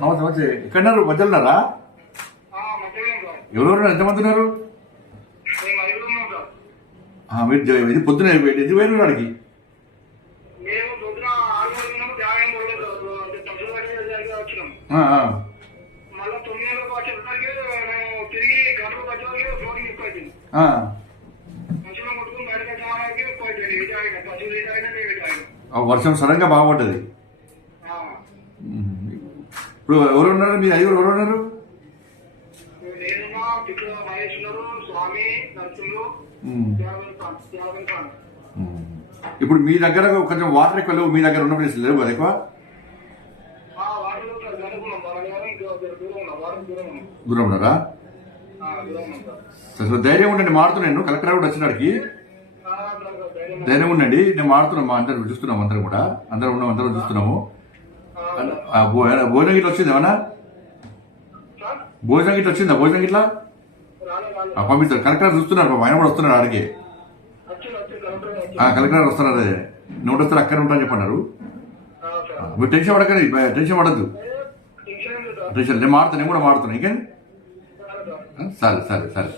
నమస్తే నమస్తే ఎక్కడున్నారు మధ్యలో ఉన్నారా? ఎవరెవరు ఎంతమంది ఉన్నారు? మీరు ఇది పొద్దున ఎందుకు పోయిన వాడికి? వర్షం సడన్ గా బాగుపడ్డది. ఇప్పుడు ఎవరు ఉన్నారు? మీ ఐదుగురు ఎవరు ఉన్నారు? ఇప్పుడు మీ దగ్గర కొంచెం వాటర్ ఎక్కువ లేవు, మీ దగ్గర ఉన్న ప్లేస్ లేవు కదా ఎక్కువ? దూరం ఉన్నారా? ధైర్యం ఉండండి, మారుతున్నాను. కలెక్టర్ కూడా వచ్చినాడికి ధైర్యం ఉండండి. నేను మారుతున్నాం, మా అందరం చూస్తున్నాము, అందరం కూడా అందరం ఉన్నాం, అందరం చూస్తున్నాము. భోజనం గిట్ల వచ్చింది ఏమన్నా? భోజనం గిట్ల వచ్చిందా? భోజనం గిట్లా పంపిస్తారు. కలెక్టర్ చూస్తున్నారు, ఆయన కూడా వస్తున్నారు ఆడికి. కలెక్టర్ వస్తున్నారు. అదే నువ్వు వస్తారు, అక్కడ ఉంటాను చెప్పన్నారు. మీరు టెన్షన్ పడకండి, టెన్షన్ పడద్దు. టెన్షన్ నేను మారుతాను, నేను కూడా మారుతాను. ఇంకేంటి? సరే సరే సరే.